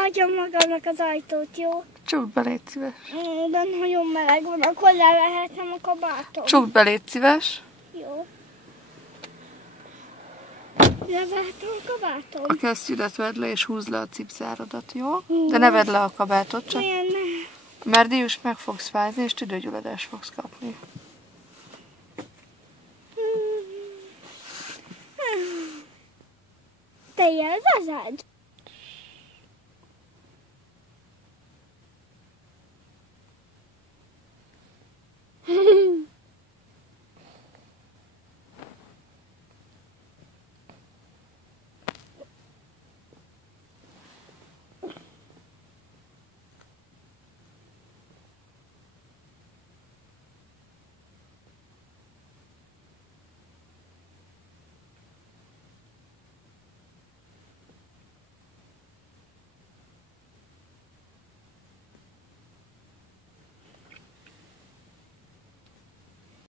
hagyom magamnak az ajtót, jó? Csukd be, légy szíves. De nagyon meleg van, akkor levehetem a kabátot. Csukd be, légy szíves. Jó. Levehetem a kabátom. A kesztyűdet vedd le és húzd le a cipzárodat, jó? De ne vedd le a kabátot, csak... Milyen ne? Mert Díjus meg fogsz fázni, és tüdőgyulladást fogsz kapni. Te élvezed?